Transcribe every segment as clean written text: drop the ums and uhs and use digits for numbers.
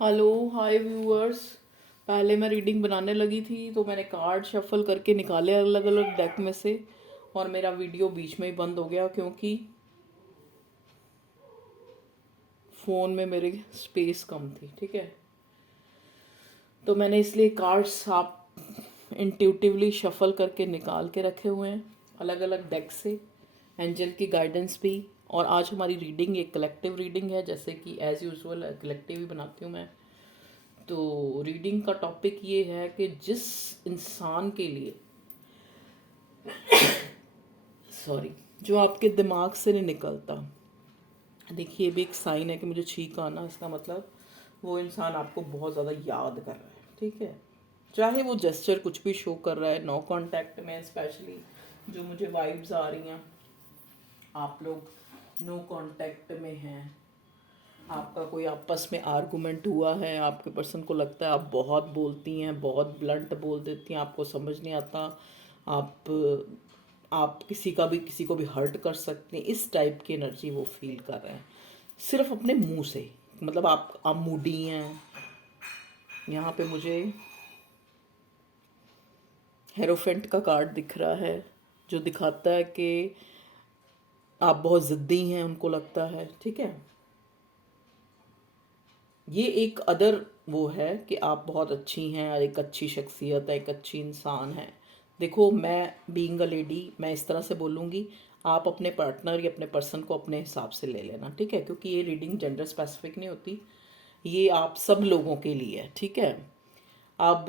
Hello hi viewers. पहले मैं reading बनाने लगी थी तो मैंने कार्ड शफल करके निकाले अलग अलग डेक में से, और मेरा वीडियो बीच में ही बंद हो गया क्योंकि फ़ोन में मेरे स्पेस कम थी। ठीक है, तो मैंने इसलिए कार्ड्स आप इंट्यूटिवली शफल करके निकाल के रखे हुए हैं अलग अलग डेक से, एंजल की गाइडेंस भी। और आज हमारी रीडिंग एक कलेक्टिव रीडिंग है, जैसे कि एज़ यूजुअल कलेक्टिव ही बनाती हूँ मैं। तो रीडिंग का टॉपिक ये है कि जिस इंसान के लिए, सॉरी, जो आपके दिमाग से नहीं निकलता। देखिए, ये भी एक साइन है कि मुझे छींक आना, इसका मतलब वो इंसान आपको बहुत ज़्यादा याद कर रहा है। ठीक है, चाहे वो जेस्चर कुछ भी शो कर रहा है, नो कांटेक्ट में स्पेशली जो मुझे वाइब्स आ रही हैं, आप लोग नो कांटेक्ट में हैं, आपका कोई आपस में आर्गुमेंट हुआ है, आपके पर्सन को लगता है आप बहुत बोलती हैं, बहुत ब्लंट बोल देती हैं, आपको समझ नहीं आता, आप आप किसी को भी हर्ट कर सकते हैं, इस टाइप की एनर्जी वो फील कर रहे हैं सिर्फ अपने मुंह से। मतलब आप मूडी हैं। यहाँ पे मुझे हेरोफेंट का कार्ड दिख रहा है, जो दिखाता है कि आप बहुत ज़िद्दी हैं, उनको लगता है। ठीक है, ये एक अदर वो है कि आप बहुत अच्छी हैं, एक अच्छी शख्सियत है, एक अच्छी इंसान है। देखो, मैं बीइंग अ लेडी मैं इस तरह से बोलूँगी, आप अपने पार्टनर या अपने पर्सन को अपने हिसाब से ले लेना। ठीक है, क्योंकि ये रीडिंग जेंडर स्पेसिफिक नहीं होती, ये आप सब लोगों के लिए है। ठीक है, अब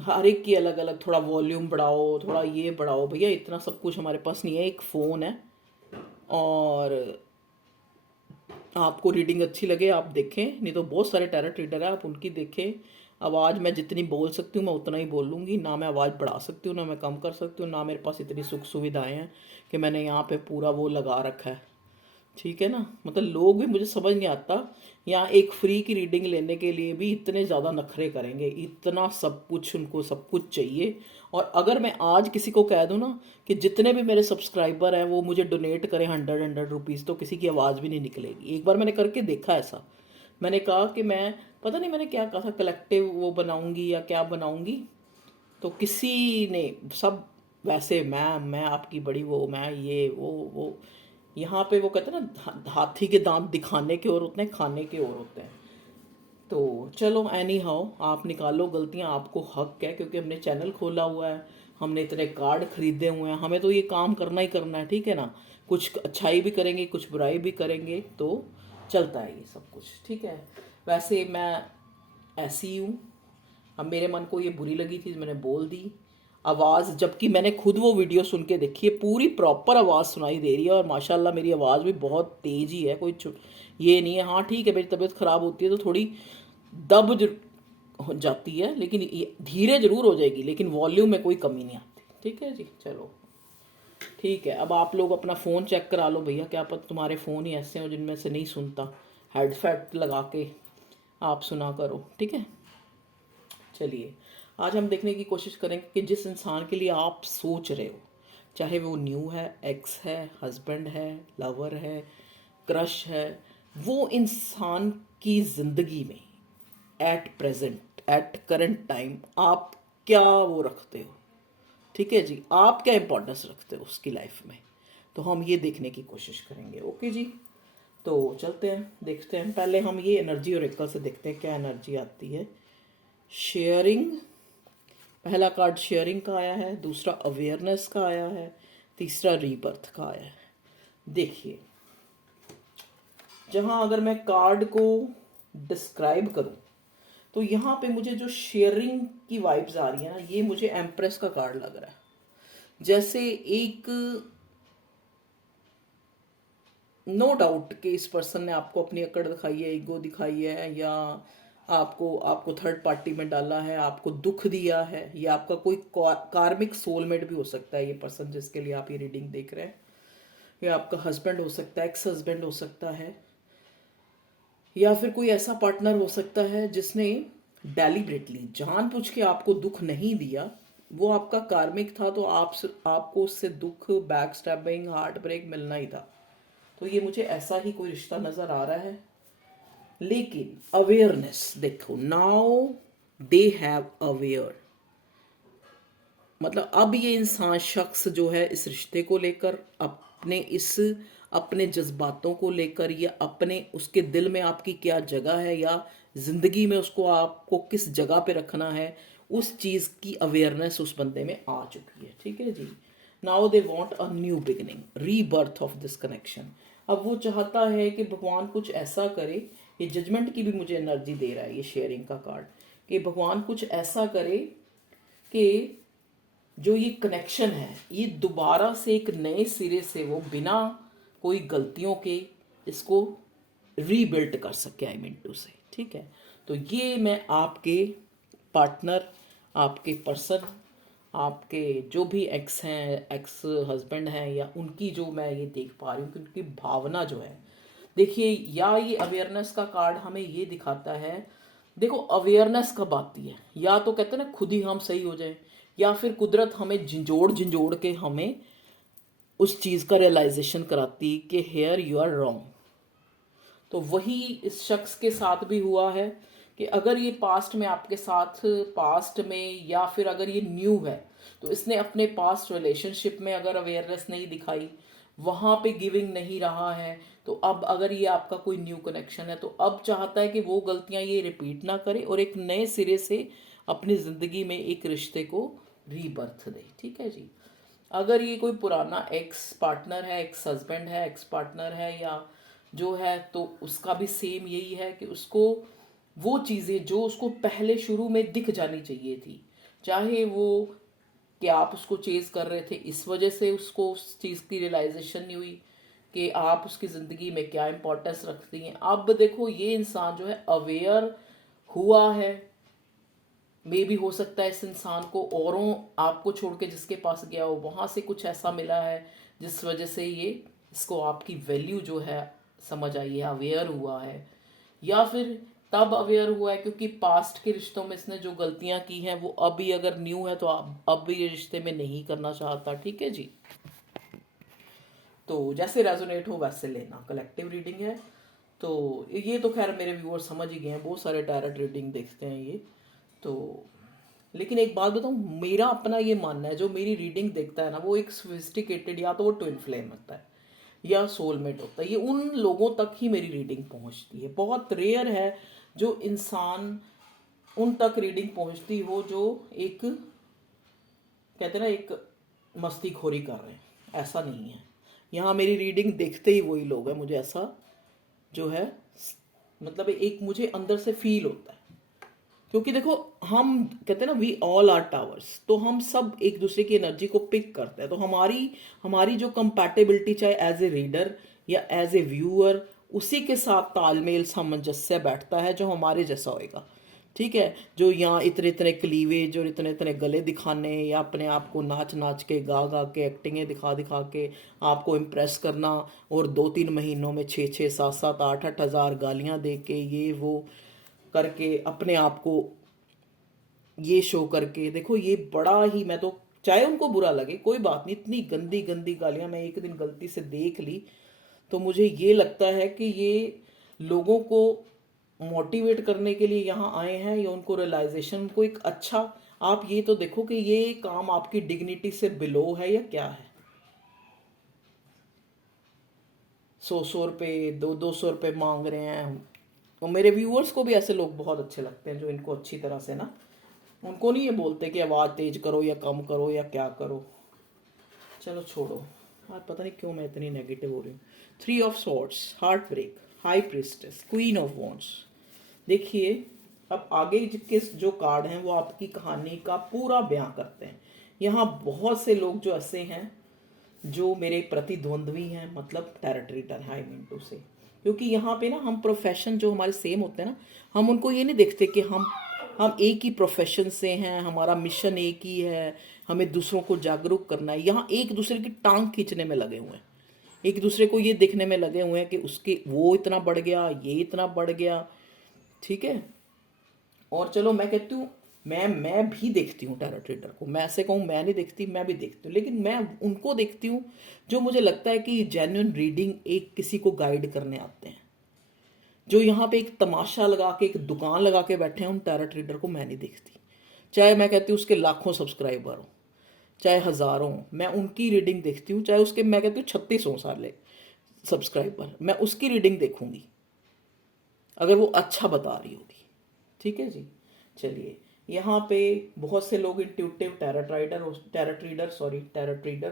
हर एक की अलग अलग, थोड़ा वॉल्यूम बढ़ाओ, थोड़ा ये बढ़ाओ, भैया इतना सब कुछ हमारे पास नहीं है, एक फ़ोन है। और आपको रीडिंग अच्छी लगे आप देखें, नहीं तो बहुत सारे टैरट रीडर हैं, आप उनकी देखें। आवाज़ मैं जितनी बोल सकती हूँ मैं उतना ही बोल लूँगी, ना मैं आवाज़ बढ़ा सकती हूँ ना मैं कम कर सकती हूँ, ना मेरे पास इतनी सुख सुविधाएं हैं कि मैंने यहाँ पे पूरा वो लगा रखा है। ठीक है ना, मतलब लोग भी, मुझे समझ नहीं आता, यहाँ एक फ्री की रीडिंग लेने के लिए भी इतने ज़्यादा नखरे करेंगे, इतना सब कुछ उनको सब कुछ चाहिए। और अगर मैं आज किसी को कह दूँ ना कि जितने भी मेरे सब्सक्राइबर हैं वो मुझे डोनेट करें 100 रुपीज़, तो किसी की आवाज़ भी नहीं निकलेगी। एक बार मैंने करके देखा ऐसा, मैंने कहा कि मैं, पता नहीं मैंने क्या कहा था, कलेक्टिव वो बनाऊंगी या क्या बनाऊंगी, तो किसी ने, सब वैसे मैं आपकी बड़ी वो, मैं ये वो, यहाँ पे वो कहते हैं ना, हाथी के दांत दिखाने के और होते हैं, खाने के और होते हैं। तो चलो, एनी हाउ, आप निकालो गलतियाँ, आपको हक है, क्योंकि हमने चैनल खोला हुआ है, हमने इतने कार्ड खरीदे हुए हैं, हमें तो ये काम करना ही करना है। ठीक है ना, कुछ अच्छाई भी करेंगे कुछ बुराई भी करेंगे, तो चलता है ये सब कुछ। ठीक है, वैसे मैं ऐसी हूँ, अब मेरे मन को ये बुरी लगी थी, मैंने बोल दी। आवाज़, जबकि मैंने खुद वो वीडियो सुन के देखी है, पूरी प्रॉपर आवाज़ सुनाई दे रही है, और माशाल्लाह मेरी आवाज़ भी बहुत तेज ही है, कोई ये नहीं है। हाँ ठीक है, मेरी तबीयत ख़राब होती है तो थोड़ी दब हो जाती है, लेकिन धीरे ज़रूर हो जाएगी, लेकिन वॉल्यूम में कोई कमी नहीं आती। ठीक है जी, चलो ठीक है। अब आप लोग अपना फ़ोन चेक करा लो भैया, क्या पता तुम्हारे फ़ोन ही ऐसे हो जिनमें से नहीं सुनता, हेडसेट लगा के आप सुना करो। ठीक है, चलिए आज हम देखने की कोशिश करेंगे कि जिस इंसान के लिए आप सोच रहे हो, चाहे वो न्यू है, एक्स है, हस्बैंड है, लवर है, क्रश है, वो इंसान की ज़िंदगी में at present, at current time आप क्या वो रखते हो। ठीक है जी, आप क्या इंपॉर्टेंस रखते हो उसकी लाइफ में, तो हम ये देखने की कोशिश करेंगे। ओके जी, तो चलते हैं देखते हैं। पहले हम ये एनर्जी और एकल से देखते हैं क्या एनर्जी आती है। शेयरिंग, पहला कार्ड शेयरिंग का आया है, दूसरा अवेयरनेस का आया है, तीसरा रीबर्थ का आया है। देखिए, जहां अगर मैं कार्ड को डिस्क्राइब करूं, तो यहाँ पे मुझे जो शेयरिंग की वाइब्स आ रही है ना, ये मुझे एम्प्रेस का कार्ड लग रहा है। जैसे एक, नो डाउट कि इस पर्सन ने आपको अपनी अकड़ दिखाई है, ईगो दिखाई है, या आपको आपको थर्ड पार्टी में डाला है, आपको दुख दिया है, या आपका कोई कार्मिक सोलमेट भी हो सकता है ये पर्सन जिसके लिए आप ये रीडिंग देख रहे हैं, या आपका हस्बैंड हो सकता है, एक्स हस्बैंड हो सकता है, या फिर कोई ऐसा पार्टनर हो सकता है जिसने डेलिबरेटली जानबूझ के आपको दुख नहीं दिया, वो आपका कार्मिक था, तो आपको उससे दुख, बैक स्टैबिंग, हार्ट ब्रेक मिलना ही था। तो ये मुझे ऐसा ही कोई रिश्ता नज़र आ रहा है। लेकिन अवेयरनेस देखो, नाउ दे हैव अवेयर, मतलब अब ये इंसान शख्स जो है इस रिश्ते को लेकर, अपने जज्बातों को लेकर, या अपने उसके दिल में आपकी क्या जगह है, या जिंदगी में उसको आपको किस जगह पे रखना है, उस चीज की अवेयरनेस उस बंदे में आ चुकी है। ठीक है जी। Now they want a new beginning, rebirth of this connection. अब वो चाहता है कि भगवान कुछ ऐसा करे, ये जजमेंट की भी मुझे एनर्जी दे रहा है ये शेयरिंग का कार्ड, कि भगवान कुछ ऐसा करे कि जो ये कनेक्शन है ये दोबारा से एक नए सिरे से वो बिना कोई गलतियों के इसको रीबिल्ड कर सके, आई मीन टू से। ठीक है, तो ये मैं आपके पार्टनर, आपके पर्सन, आपके जो भी एक्स हैं, एक्स हस्बैंड हैं, या उनकी जो मैं ये देख पा रही हूँ कि उनकी भावना जो है, देखिए, या ये अवेयरनेस का कार्ड हमें ये दिखाता है, देखो अवेयरनेस कब आती है, या तो कहते हैं ना खुद ही हम सही हो जाए, या फिर कुदरत हमें झिंझोड़ झिंझोड़ के हमें उस चीज़ का रियलाइजेशन कराती कि हेयर यू आर रॉन्ग। तो वही इस शख्स के साथ भी हुआ है कि अगर ये पास्ट में आपके साथ, पास्ट में, या फिर अगर ये न्यू है, तो इसने अपने पास्ट रिलेशनशिप में अगर अवेयरनेस नहीं दिखाई, वहाँ पे गिविंग नहीं रहा है, तो अब अगर ये आपका कोई न्यू कनेक्शन है, तो अब चाहता है कि वो गलतियाँ ये रिपीट ना करे और एक नए सिरे से अपनी ज़िंदगी में एक रिश्ते को रीबर्थ दे। ठीक है जी। अगर ये कोई पुराना एक्स पार्टनर है, एक्स हस्बैंड है, एक्स पार्टनर है, या जो है, तो उसका भी सेम यही है कि उसको वो चीज़ें जो उसको पहले शुरू में दिख जानी चाहिए थी, चाहे वो कि आप उसको चेज़ कर रहे थे इस वजह से उसको उस चीज़ की रियलाइजेशन नहीं हुई कि आप उसकी ज़िंदगी में क्या इंपॉर्टेंस रखती हैं। अब देखो ये इंसान जो है अवेयर हुआ है, मे भी हो सकता है इस इंसान को औरों, आपको छोड़ के जिसके पास गया हो वहाँ से कुछ ऐसा मिला है जिस वजह से ये इसको आपकी वैल्यू जो है समझ आई है, अवेयर हुआ है, या फिर तब अवेयर हुआ है क्योंकि पास्ट के रिश्तों में इसने जो गलतियां की हैं वो अभी अगर न्यू है तो अब भी ये रिश्ते में नहीं करना चाहता। ठीक है जी। तो जैसे रेजोनेट हो वैसे लेना, कलेक्टिव रीडिंग है। तो ये तो खैर मेरे व्यूअर समझ ही गए हैं, बहुत सारे टैरेट रीडिंग देखते हैं ये तो। लेकिन एक बात बताऊँ, मेरा अपना ये मानना है, जो मेरी रीडिंग देखता है ना वो एक सोफिस्टिकेटेड, या तो वो ट्विन फ्लेम होता है या सोलमेट होता है, ये उन लोगों तक ही मेरी रीडिंग पहुंचती है। बहुत रेयर है जो इंसान उन तक रीडिंग पहुंचती हो जो एक, कहते हैं ना, एक मस्तीखोरी कर रहे हैं, ऐसा नहीं है। यहाँ मेरी रीडिंग देखते ही वही लोग हैं, मुझे ऐसा जो है, मतलब एक मुझे अंदर से फील होता है। क्योंकि देखो, हम कहते हैं ना वी ऑल आर टावर्स, तो हम सब एक दूसरे की एनर्जी को पिक करते हैं, तो हमारी हमारी जो कंपैटिबिलिटी, चाहे एज ए रीडर या एज ए व्यूअर, उसी के साथ तालमेल सामंजस्य बैठता है जो हमारे जैसा होएगा। ठीक है, जो यहाँ इतने इतने क्लीवेज और इतने इतने गले दिखाने, या अपने आप को नाच नाच के, गा गा के, एक्टिंगें दिखा दिखा के आपको इम्प्रेस करना, और 2-3 महीनों में 6-6, 7-7, 8-8 हज़ार गालियाँ दे के, ये वो करके अपने आप को ये शो करके, देखो ये बड़ा ही, मैं तो, चाहे उनको बुरा लगे कोई बात नहीं, इतनी गंदी गंदी गालियां मैं एक दिन गलती से देख ली, तो मुझे ये लगता है कि ये लोगों को मोटिवेट करने के लिए यहाँ आए हैं, या उनको रियलाइजेशन, उनको एक अच्छा, आप ये तो देखो कि ये काम आपकी डिग्निटी से बिलो है या क्या है। 100-100 रुपये, 200-200 रुपये मांग रहे हैं। और मेरे व्यूअर्स को भी ऐसे लोग बहुत अच्छे लगते हैं जो इनको अच्छी तरह से ना, उनको नहीं ये बोलते कि आवाज़ तेज करो या कम करो या क्या करो। चलो छोड़ो, आज पता नहीं क्यों मैं इतनी नेगेटिव हो रही हूँ। 3 of swords, heart break, high priestess, queen of wands. देखिए, अब आगे के जो कार्ड हैं वो आपकी कहानी का पूरा बयां करते हैं। यहाँ बहुत से लोग जो ऐसे हैं जो मेरे प्रतिद्वंद्वी हैं, मतलब टैरेट रीडर है, आई मीन टू से। क्योंकि यहाँ पे ना हम प्रोफेशन जो हमारे सेम होते हैं ना, हम उनको ये नहीं देखते कि हम एक ही प्रोफेशन से हैं, हमारा मिशन एक ही है, हमें दूसरों को जागरूक करना है। यहाँ एक दूसरे की टांग खींचने में लगे हुए हैं, एक दूसरे को ये दिखने में लगे हुए हैं कि उसके वो इतना बढ़ गया, ये इतना बढ़ गया। ठीक है, और चलो मैं कहती हूँ, मैं भी देखती हूँ टैरो ट्रेडर को, मैं ऐसे कहूँ मैं नहीं देखती, मैं भी देखती हूँ, लेकिन मैं उनको देखती हूँ जो मुझे लगता है कि जेन्युइन रीडिंग एक किसी को गाइड करने आते हैं। जो यहाँ पे एक तमाशा लगा के, एक दुकान लगा के बैठे हैं, उन टैरट रीडर को मैं नहीं देखती। चाहे मैं कहती हूँ उसके लाखों सब्सक्राइबर हो, चाहे हज़ारों हो, मैं उनकी रीडिंग देखती हूँ। चाहे उसके मैं कहती हूँ 36 हो साले सब्सक्राइबर, मैं उसकी रीडिंग देखूंगी अगर वो अच्छा बता रही होगी। ठीक है जी। चलिए, यहाँ पे बहुत से लोग इंट्यूटिव टैरट रीडर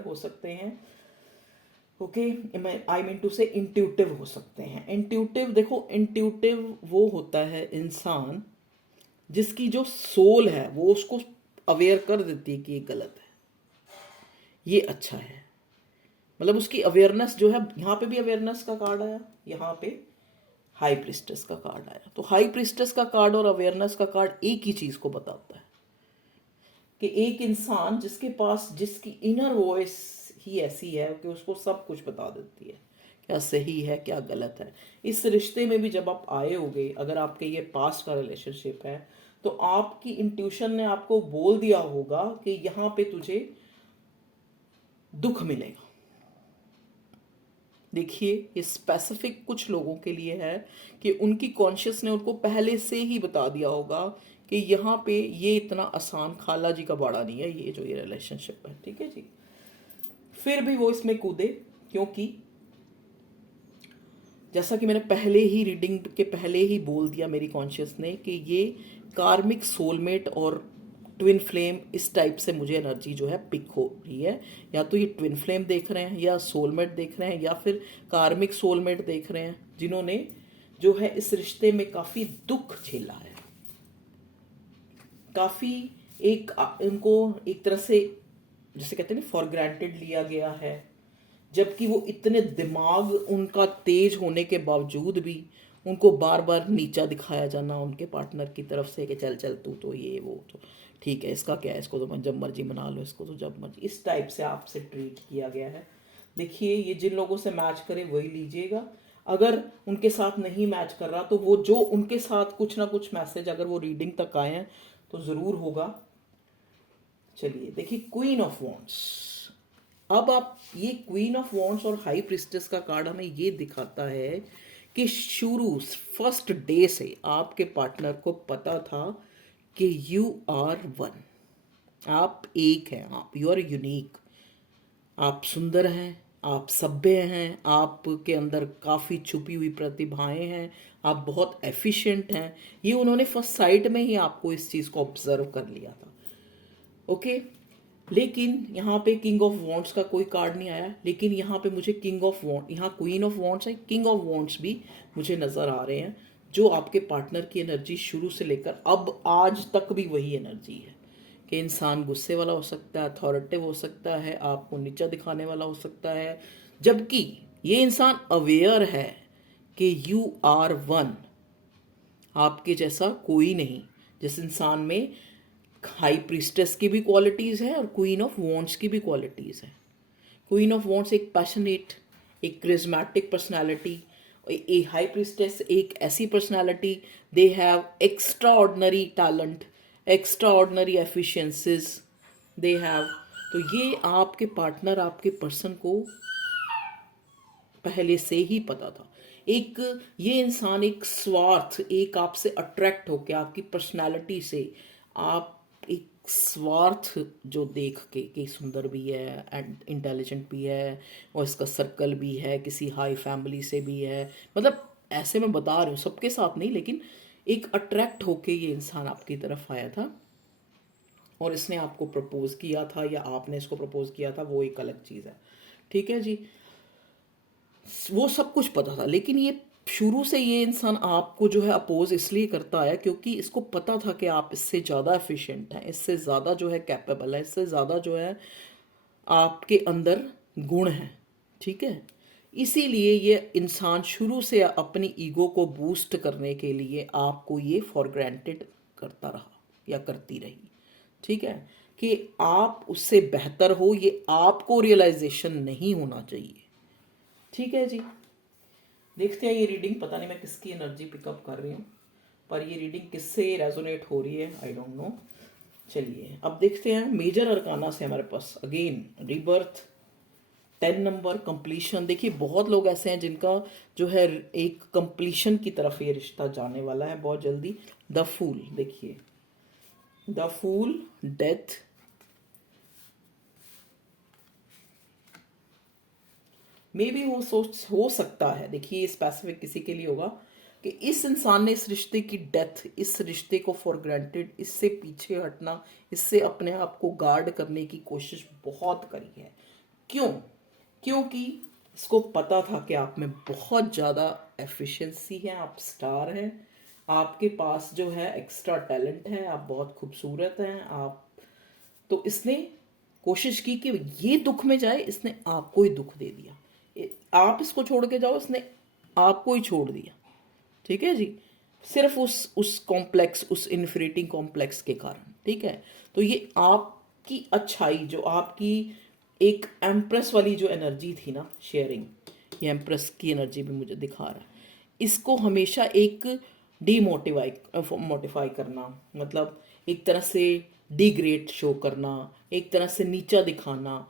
हो सकते हैं। ओके, आई मीन टू से इंट्यूटिव हो सकते हैं। इंट्यूटिव, देखो इंट्यूटिव वो होता है इंसान जिसकी जो सोल है वो उसको अवेयर कर देती है कि ये गलत है, ये अच्छा है। मतलब उसकी अवेयरनेस जो है, यहाँ पे भी अवेयरनेस का कार्ड आया, यहाँ पे हाई प्रिस्टेस का कार्ड आया। तो हाई प्रिस्टेस का कार्ड और अवेयरनेस का कार्ड एक ही चीज को बताता है कि एक इंसान जिसके पास, जिसकी इनर वॉइस ही ऐसी है कि उसको सब कुछ बता देती है, क्या सही है क्या गलत है। इस रिश्ते में भी जब आप आए होगे, अगर आपके ये पास्ट का रिलेशनशिप है, तो आपकी इंट्यूशन ने आपको बोल दिया होगा कि यहाँ पे तुझे दुख मिलेगा। देखिए, ये स्पेसिफिक कुछ लोगों के लिए है कि उनकी कॉन्शियस ने उनको पहले से ही बता दिया होगा कि यहाँ पे ये इतना आसान खाला जी का बाड़ा नहीं है, ये जो ये रिलेशनशिप है। ठीक है जी। फिर भी वो इसमें कूदे, क्योंकि जैसा कि मैंने पहले ही रीडिंग के पहले ही बोल दिया मेरी कॉन्शियस ने कि ये कार्मिक सोलमेट और ट्विन फ्लेम, इस टाइप से मुझे एनर्जी जो है पिक हो रही है। या तो ये ट्विन फ्लेम देख रहे हैं, या सोलमेट देख रहे हैं, या फिर कार्मिक सोलमेट देख रहे हैं, जिन्होंने जो है इस रिश्ते में काफ़ी दुख झेला है, काफ़ी एक उनको एक तरह से जैसे कहते हैं ना फॉर ग्रांटेड लिया गया है। जबकि वो इतने दिमाग उनका तेज होने के बावजूद भी उनको बार बार नीचा दिखाया जाना उनके पार्टनर की तरफ से कि चल चल तू तो ये वो तो ठीक है, इसका क्या है, इसको तो जब मर्जी मना लो, इसको तो जब मर्जी, इस टाइप से आपसे ट्रीट किया गया है। देखिए, ये जिन लोगों से मैच करे वही लीजिएगा। अगर उनके साथ नहीं मैच कर रहा तो वो जो उनके साथ कुछ ना कुछ मैसेज अगर वो रीडिंग तक आए हैं तो ज़रूर होगा। चलिए देखिए, क्वीन ऑफ वॉन्ड्स। अब आप ये क्वीन ऑफ वॉन्ड्स और हाई प्रिस्टेस का कार्ड हमें ये दिखाता है कि शुरू फर्स्ट डे से आपके पार्टनर को पता था कि यू आर वन, आप एक हैं, आप यू आर यूनिक, आप सुंदर हैं, आप सभ्य हैं, आपके अंदर काफ़ी छुपी हुई प्रतिभाएं हैं, आप बहुत एफिशिएंट हैं। ये उन्होंने फर्स्ट साइट में ही आपको इस चीज़ को ऑब्जर्व कर लिया था। ओके, लेकिन यहाँ पे किंग ऑफ वॉन्ड्स का कोई कार्ड नहीं आया, लेकिन यहाँ पे मुझे किंग ऑफ वॉन्ड, यहाँ क्वीन ऑफ वॉन्ड्स है, किंग ऑफ वॉन्ड्स भी मुझे नज़र आ रहे हैं, जो आपके पार्टनर की एनर्जी शुरू से लेकर अब आज तक भी वही एनर्जी है कि इंसान गुस्से वाला हो सकता है, अथॉरिटिव हो सकता है, आपको नीचा दिखाने वाला हो सकता है, जबकि ये इंसान अवेयर है कि यू आर वन, आपके जैसा कोई नहीं। जिस इंसान में हाई प्रीस्टेस की भी क्वालिटीज़ हैं और क्वीन ऑफ वॉन्ड्स की भी क्वालिटीज़ हैं। क्वीन ऑफ वॉन्ड्स एक पैशनेट, एक क्रिज्मेटिक पर्सनालिटी, ए हाई प्रीस्टेस एक ऐसी personality, they have extra ordinary talent, extra ordinary efficiencies they have. तो ये आपके पार्टनर, आपके पर्सन को पहले से ही पता था। एक ये इंसान एक स्वार्थ, एक आपसे अट्रैक्ट होकर आपकी पर्सनालिटी से, आप एक स्वार्थ जो देख के कि सुंदर भी है एंड इंटेलिजेंट भी है और इसका सर्कल भी है, किसी हाई फैमिली से भी है, मतलब ऐसे मैं बता रही हूँ, सबके साथ नहीं, लेकिन एक अट्रैक्ट होके ये इंसान आपकी तरफ आया था और इसने आपको प्रपोज किया था या आपने इसको प्रपोज किया था, वो एक अलग चीज़ है। ठीक है जी, वो सब कुछ पता था, लेकिन ये शुरू से ये इंसान आपको जो है अपोज इसलिए करता है क्योंकि इसको पता था कि आप इससे ज़्यादा एफिशिएंट हैं, इससे ज़्यादा जो है कैपेबल है, इससे ज़्यादा जो है आपके अंदर गुण हैं। ठीक है, इसीलिए ये इंसान शुरू से अपनी ईगो को बूस्ट करने के लिए आपको ये फॉर ग्रांटेड करता रहा या करती रही। ठीक है, कि आप उससे बेहतर हो, ये आपको रियलाइजेशन नहीं होना चाहिए। ठीक है जी, देखते हैं ये रीडिंग, पता नहीं मैं किसकी एनर्जी पिकअप कर रही हूँ, पर ये रीडिंग किससे रेजोनेट हो रही है आई डोंट नो। चलिए अब देखते हैं मेजर अरकाना से हमारे पास अगेन रीबर्थ, 10 नंबर कंप्लीशन। देखिए बहुत लोग ऐसे हैं जिनका जो है एक कंप्लीशन की तरफ ये रिश्ता जाने वाला है बहुत जल्दी। द फूल, देखिए द फूल, डेथ, मे भी वो सोच हो सकता है, देखिए स्पेसिफिक किसी के लिए होगा कि इस इंसान ने इस रिश्ते की डेथ, इस रिश्ते को फॉर ग्रांटेड, इससे पीछे हटना, इससे अपने आप को गार्ड करने की कोशिश बहुत करी है। क्यों? क्योंकि इसको पता था कि आप में बहुत ज़्यादा एफिशिएंसी है, आप स्टार हैं, आपके पास जो है एक्स्ट्रा टैलेंट है, आप बहुत खूबसूरत हैं आप। तो इसने कोशिश की कि ये दुख में जाए, इसने आपको ही दुख दे दिया। आप इसको छोड़ के जाओ, इसने आपको ही छोड़ दिया। ठीक है जी, सिर्फ उस कॉम्प्लेक्स, उस इन्फिनिटी कॉम्प्लेक्स के कारण। ठीक है, तो ये आपकी अच्छाई, जो आपकी एक एम्प्रेस वाली जो एनर्जी थी ना, शेयरिंग, ये एम्प्रेस की एनर्जी भी मुझे दिखा रहा है। इसको हमेशा एक डीमोटिवाई मोटिफाई करना, मतलब एक तरह से डिग्रेड शो करना, एक तरह से नीचा दिखाना,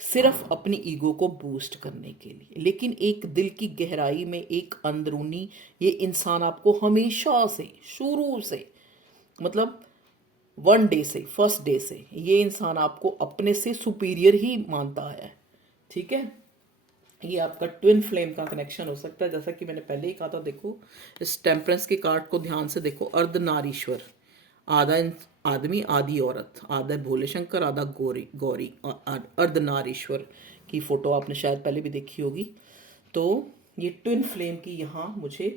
सिर्फ अपनी ईगो को बूस्ट करने के लिए। लेकिन एक दिल की गहराई में एक अंदरूनी, ये इंसान आपको हमेशा से, शुरू से, मतलब वन डे से, फर्स्ट डे से, ये इंसान आपको अपने से सुपीरियर ही मानता है। ठीक है, ये आपका ट्विन फ्लेम का कनेक्शन हो सकता है, जैसा कि मैंने पहले ही कहा था। देखो इस टेम्परेंस के कार्ड को ध्यान से देखो, अर्धनारीश्वर, आधा आदमी आधी औरत, आधा भोले शंकर आधा गौरी गौरी, अर्धनारीश्वर की फोटो आपने शायद पहले भी देखी होगी। तो ये ट्विन फ्लेम की यहाँ मुझे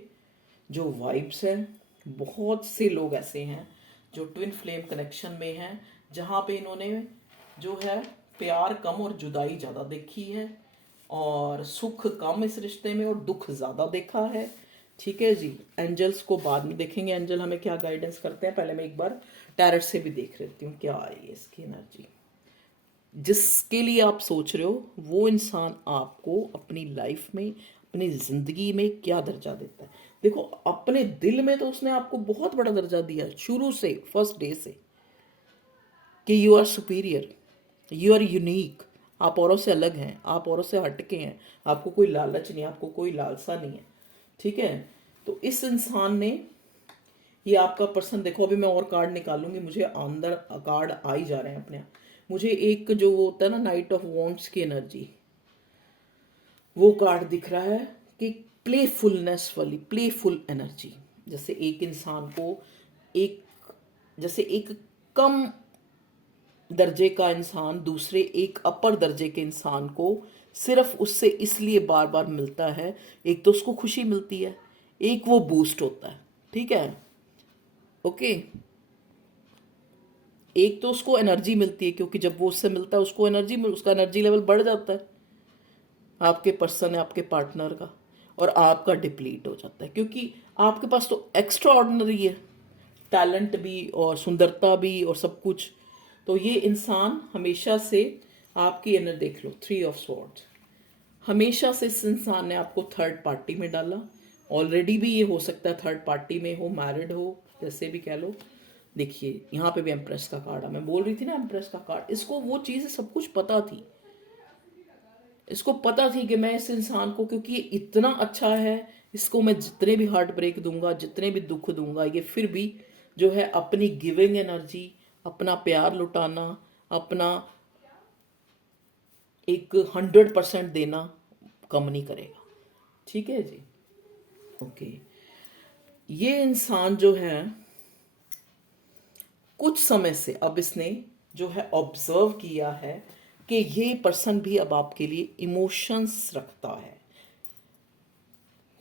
जो वाइब्स हैं, बहुत से लोग ऐसे हैं जो ट्विन फ्लेम कनेक्शन में हैं, जहाँ पे इन्होंने जो है प्यार कम और जुदाई ज़्यादा देखी है, और सुख कम इस रिश्ते में और दुख ज़्यादा देखा है। ठीक है जी, एंजल्स को बाद में देखेंगे, एंजल हमें क्या गाइडेंस करते हैं। पहले मैं एक बार टैरेट से भी देख लेती हूँ क्या आ रही है इसकी एनर्जी। जिसके लिए आप सोच रहे हो वो इंसान आपको अपनी लाइफ में, अपनी ज़िंदगी में क्या दर्जा देता है। देखो अपने दिल में तो उसने आपको बहुत बड़ा दर्जा दिया शुरू से, फर्स्ट डे से, कि you are superior, you are unique, आप औरों से अलग हैं, आप औरों से हटके हैं, आपको कोई लालच नहीं, आपको कोई लालसा नहीं है। ठीक है, तो इस इंसान ने, ये आपका पर्सन, देखो अभी मैं और कार्ड निकालूंगी, मुझे अंदर कार्ड आ ही जा रहे हैं अपने आप। मुझे एक जो होता है ना नाइट ऑफ वॉन्ट्स की एनर्जी, वो कार्ड दिख रहा है कि प्लेफुलनेस वाली, प्लेफुल एनर्जी। जैसे एक इंसान को एक, जैसे एक कम दर्जे का इंसान दूसरे एक अपर दर्जे के इंसान को सिर्फ उससे इसलिए बार बार मिलता है, एक तो उसको खुशी मिलती है, एक वो बूस्ट होता है। ठीक है, ओके, एक तो उसको एनर्जी मिलती है क्योंकि जब वो उससे मिलता है उसको एनर्जी, उसका एनर्जी लेवल बढ़ जाता है, आपके पर्सन है, आपके पार्टनर का, और आपका डिप्लीट हो जाता है क्योंकि आपके पास तो एक्स्ट्रा ऑर्डिनरी है, टैलेंट भी और सुंदरता भी और सब कुछ। तो ये इंसान हमेशा से आपकी एनर्जी, देख लो 3 ऑफ स्वॉर्ड्स, हमेशा से इस इंसान ने आपको थर्ड पार्टी में डाला। ऑलरेडी भी ये हो सकता है थर्ड पार्टी में हो, मैरिड हो, जैसे भी कह लो। देखिए यहाँ पे भी एम्प्रेस का कार्ड है, मैं बोल रही थी ना एम्प्रेस का कार्ड, इसको वो चीज़ सब कुछ पता थी, इसको पता थी कि मैं इस इंसान को, क्योंकि ये इतना अच्छा है, इसको मैं जितने भी हार्ट ब्रेक दूंगा, जितने भी दुख दूंगा, ये फिर भी जो है अपनी गिविंग एनर्जी, अपना प्यार लुटाना, अपना एक 100% देना कम नहीं करेगा। ठीक है जी, ओके। ये इंसान जो है कुछ समय से अब इसने जो है ऑब्जर्व किया है कि ये पर्सन भी अब आपके लिए इमोशंस रखता है।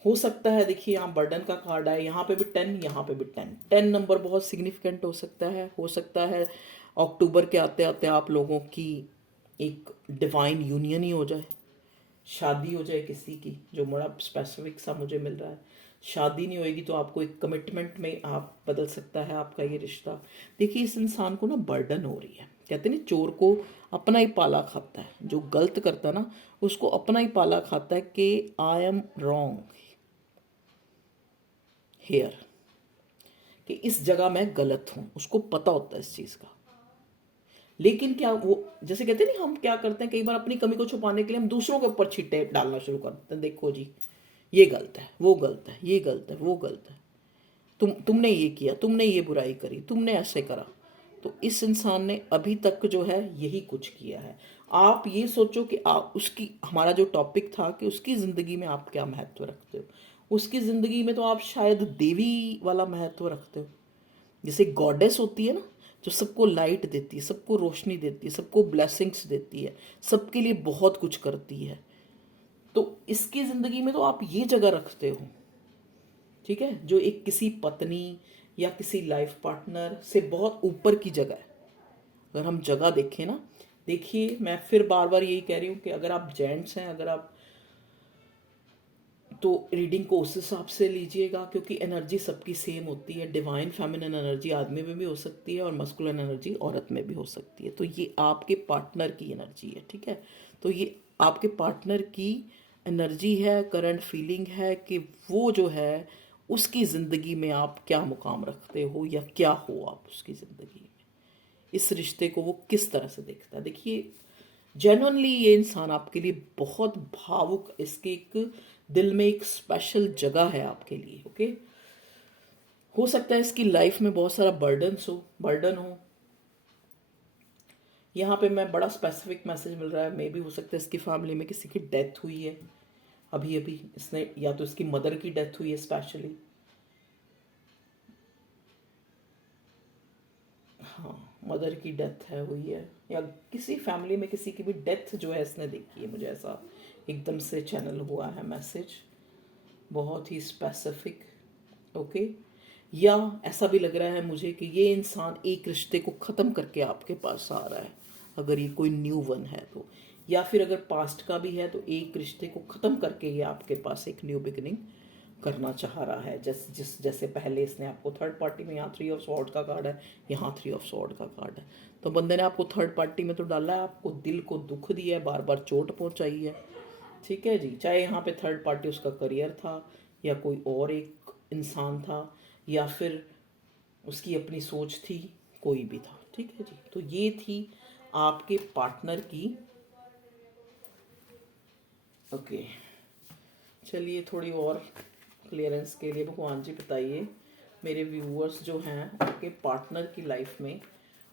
हो सकता है, देखिए यहाँ बर्डन का कार्ड है, यहाँ पे भी 10, यहाँ पे भी 10, 10 नंबर बहुत सिग्निफिकेंट हो सकता है अक्टूबर के आते आते आप लोगों की एक डिवाइन यूनियन ही हो जाए, शादी हो जाए किसी की, जो बड़ा स्पेसिफिक सा मुझे मिल रहा है। शादी नहीं होएगी तो आपको एक कमिटमेंट में आप बदल सकता है आपका ये रिश्ता। देखिए इस इंसान को ना बर्डन हो रही है, कहते नहीं चोर को अपना ही पाला खाता है, जो गलत करता है ना उसको अपना ही पाला खाता है कि आई एम रॉन्ग हेयर, कि इस जगह मैं गलत हूँ, उसको पता होता है इस चीज़ का। लेकिन क्या वो, जैसे कहते हैं नहीं, हम क्या करते हैं कई बार अपनी कमी को छुपाने के लिए हम दूसरों के ऊपर छींटे डालना शुरू कर देते हैं, देखो जी ये गलत है, वो गलत है, ये गलत है, वो गलत है, तुमने ये किया, तुमने ये बुराई करी, तुमने ऐसे करा। तो इस इंसान ने अभी तक जो है यही कुछ किया है। आप ये सोचो कि आप उसकी, हमारा जो टॉपिक था कि उसकी ज़िंदगी में आप क्या महत्व रखते हो। उसकी ज़िंदगी में तो आप शायद देवी वाला महत्व रखते हो, जैसे गॉडेस होती है ना, जो सबको लाइट देती है, सबको रोशनी देती है, सबको ब्लेसिंग्स देती है, सबके लिए बहुत कुछ करती है। तो इसकी ज़िंदगी में तो आप ये जगह रखते हो, ठीक है, जो एक किसी पत्नी या किसी लाइफ पार्टनर से बहुत ऊपर की जगह है। अगर हम जगह देखें ना, देखिए मैं फिर बार बार यही कह रही हूँ कि अगर आप जेंट्स हैं, अगर आप, तो रीडिंग को उस हिसाब से लीजिएगा, क्योंकि एनर्जी सबकी सेम होती है। डिवाइन फेमिनिन एनर्जी आदमी में भी हो सकती है और मस्कुलिन एनर्जी औरत में भी हो सकती है। तो ये आपके पार्टनर की एनर्जी है, ठीक है। तो ये आपके पार्टनर की एनर्जी है, करंट फीलिंग है कि वो जो है उसकी ज़िंदगी में आप क्या मुकाम रखते हो या क्या हो आप उसकी ज़िंदगी में, इस रिश्ते को वो किस तरह से देखता है। देखिए जेन्युइनली ये इंसान आपके लिए बहुत भावुक, इसके एक दिल में एक स्पेशल जगह है आपके लिए, ओके। हो सकता है इसकी लाइफ में बहुत सारा बर्डन हो। यहाँ पे मैं बड़ा स्पेसिफिक मैसेज मिल रहा है, मे भी हो सकता है इसकी फैमिली में किसी की डेथ हुई है अभी अभी, इसने, या तो इसकी मदर की डेथ हुई है स्पेशली, हाँ मदर की डेथ है हुई है, या किसी फैमिली में किसी की भी डेथ जो है इसने देखी है। मुझे ऐसा एकदम से चैनल हुआ है मैसेज, बहुत ही स्पेसिफिक, ओके। या ऐसा भी लग रहा है मुझे कि ये इंसान एक रिश्ते को ख़त्म करके आपके पास आ रहा है, अगर ये कोई न्यू वन है तो, या फिर अगर पास्ट का भी है तो एक रिश्ते को ख़त्म करके ये आपके पास एक न्यू बिगिनिंग करना चाह रहा है। जैसे पहले इसने आपको थर्ड पार्टी में, यहाँ 3 ऑफ सॉर्ड का कार्ड है, यहाँ 3 ऑफ सॉर्ड का कार्ड है, तो बंदे ने आपको थर्ड पार्टी में तो डाला है, आपको दिल को दुख दिया है, बार बार चोट पहुँचाई है, ठीक है जी। चाहे यहाँ पे थर्ड पार्टी उसका करियर था, या कोई और एक इंसान था, या फिर उसकी अपनी सोच थी, कोई भी था, ठीक है जी। तो ये थी आपके पार्टनर की, ओके। चलिए थोड़ी और क्लियरेंस के लिए भगवान जी बताइए, मेरे व्यूअर्स जो हैं उनके पार्टनर की लाइफ में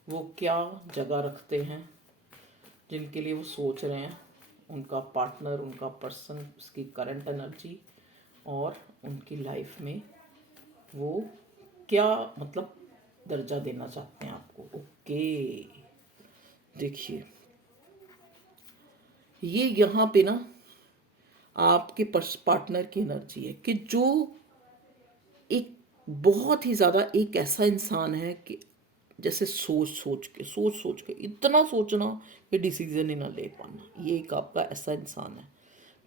वो क्या जगह रखते हैं, जिनके लिए वो सोच रहे हैं, उनका पार्टनर, उनका पर्सन, उसकी करंट एनर्जी, और उनकी लाइफ में वो क्या मतलब दर्जा देना चाहते हैं आपको, ओके। देखिए ये यहाँ पे ना आपके पार्टनर की एनर्जी है कि जो एक बहुत ही ज़्यादा एक ऐसा इंसान है कि जैसे सोच सोच के इतना सोचना कि डिसीजन ही ना ले पाना, ये एक आपका ऐसा इंसान है,